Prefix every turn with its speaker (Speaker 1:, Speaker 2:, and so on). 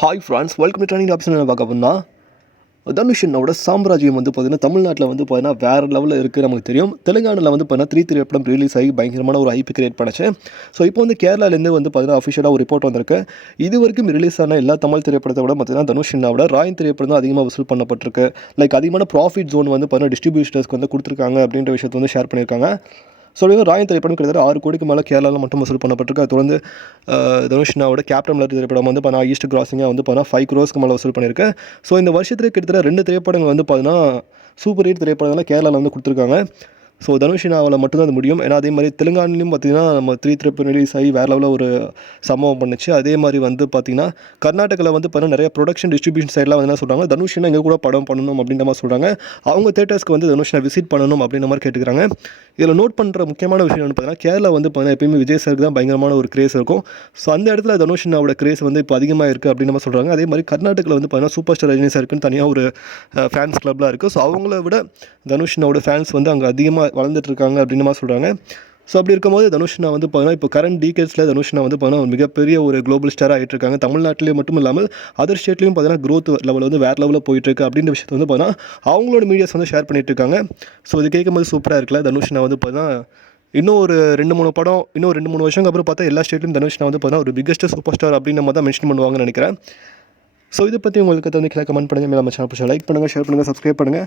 Speaker 1: Hi friends welcome to option என்ன பார்க்க போனால் தனுஷனோட சாம்ராஜ்யம் வந்து பார்த்தீங்கன்னா தமிழ்நாட்டில் வந்து பார்த்தீங்கன்னா வேறு லெவலில் இருக்குது நமக்கு தெரியும். தெலுங்கானாவில் வந்து பார்த்தீங்கன்னா த்ரீ திரைப்படம் ரிலீஸ் ஆகி பயங்கரமான ஒரு ஐபி கிரியேட் பண்ணிச்சு. ஸோ இப்போ வந்து கேரளாலேருந்து வந்து பார்த்தீங்கன்னா அஃபிஷியலாக ஒரு ரிப்போர்ட் வந்திருக்கு. இது வரைக்கும் ரிலீஸ் ஆன எல்லா தமிழ் திரைப்படத்தை விட பார்த்தீங்கன்னா விட ராயன் திரைப்படம் தான் அதிகமாக வசூல் பண்ணப்பட்டிருக்கு. லைக் அதிகமான ப்ராஃபிட் ஜோன் வந்து பார்த்தீங்கன்னா டிஸ்ட்ரிபியூஷனர்ஸ்க்கு வந்து கொடுத்துருக்காங்க அப்படின்ற விஷயத்தை வந்து ஷேர் பண்ணியிருக்காங்க. ஸோ ராயன் திரைப்படம் கிட்டத்தட்ட ஆறு கோடிக்கு மேலே கேரளாவில் மட்டும் வசூல் பண்ணப்பட்டிருக்கு. அது தொடர்ந்து அஹ், தனுஷ்னாவோட கேப்டன் மலர் திரைப்படம் வந்து பார்த்தா ஈஸ்ட் கிராசிங்காக வந்து பார்த்தா ஃபைவ் க்ரோஸ்க்கு மேலே வசூல் பண்ணியிருக்கு ஸோ இந்த வருஷத்துல கிட்டத்தட்ட ரெண்டு திரைப்படங்கள் வந்து பார்த்தீங்கன்னா சூப்பர் ஹீட் திரைப்படங்கள்லாம் கேரளாவில் வந்து கொடுத்துருக்காங்க. ஸோ தனுஷினாவில் மட்டும்தான் அது முடியும். ஏன்னா அதே மாதிரி தெலுங்கானாலையும் பார்த்தீங்கன்னா நம்ம த்ரீ திரைப்படம் ரிலீஸ் ஆகி வேறு லெவலில் ஒரு சம்பவம் பண்ணுச்சு. அதே மாதிரி வந்து பார்த்தீங்கன்னா கர்நாடகாவில் வந்து பார்த்தீங்கன்னா நிறைய ப்ரொடக்ஷன் டிஸ்ட்ரிபியூஷன் சைடில் வந்து என்ன சொல்கிறாங்க தனுஷினா எங்கள் கூட படம் பண்ணணும் அப்படின்ற மாதிரி சொல்கிறாங்க அவங்க தேட்டர்ஸ்க்கு வந்து தனுஷினா விசிட் பண்ணணும் அப்படின்ற மாதிரி கேட்டுக்கிறாங்க. இதில் நோட் பண்ணுற முக்கியமான விஷயம் வந்து பார்த்தீங்கன்னா கேரளா வந்து பார்த்தீங்கன்னா எப்பயுமே விஜய் சாருக்கு தான் பயங்கரமான ஒரு கிரேஸ் இருக்கும். ஸோ அந்த இடத்துல தனுஷினாவோட கிரேஸ் வந்து இப்போ அதிகமாக இருக்குது அப்படின்னு மாதிரி சொல்கிறாங்க அதே மாதிரி கர்நாடகாவில் வந்து பார்த்தீங்கன்னா சூப்பர் ஸ்டார் ரஜினி சாருக்குன்னு தனியாக ஒரு ஃபேன்ஸ் கிளப்லாம் இருக்குது ஸோ அவங்கள விட தனுஷினோட ஃபேன்ஸ் வந்து அங்கே அதிகமாக வளர்ந்துட்டு இருக்காங்க அப்படின்னு மாதிரி சொல்கிறாங்க ஸோ அப்படி இருக்கும்போது தனுஷ்னா வந்து பார்த்தீங்கன்னா இப்போ கரண்ட் டீகேட்ஸில் தனுஷ்னா வந்து பார்த்தீங்கன்னா ஒரு மிகப்பெரிய ஒரு குளோபல் ஸ்டாராக ஆகிட்டு இருக்காங்க தமிழ்நாட்டிலே மட்டும் இல்லாமல் அதர் ஸ்டேட்லையும் பார்த்தீங்கன்னா க்ரோத் லெவல் வந்து வேறு லெவலில் போயிட்டுருக்கு அப்படின்ற விஷயத்தை வந்து பார்த்தீங்கன்னா அவங்களோட மீடியாஸ் வந்து ஷேர் பண்ணிட்டு இருக்காங்க ஸோ இது கேட்கும்போது சூப்பராக இருக்குல்ல தனுஷ்னா வந்து பார்த்தீங்கன்னா இன்னும் ஒரு ரெண்டு மூணு படம் இன்னும் ரெண்டு மூணு வருஷம் அப்புறம் பார்த்தா எல்லா ஸ்டேட்லையும் தனுஷ்னா வந்து பார்த்தீங்கன்னா ஒரு பிக்கஸ்ட் சூப்பர் ஸ்டார் அப்படின்னு நம்ம தான் மென்ஷன் பண்ணுவாங்கன்னு நினைக்கிறேன். ஸோ இதை பற்றி உங்களுக்கு வந்து கீழே கமெண்ட் பண்ணுங்கள் மேலே நம்ம சேனல் லைக் பண்ணுங்கள் ஷேர் பண்ணுங்கள் சப்ஸ்கிரைப் பண்ணுங்கள்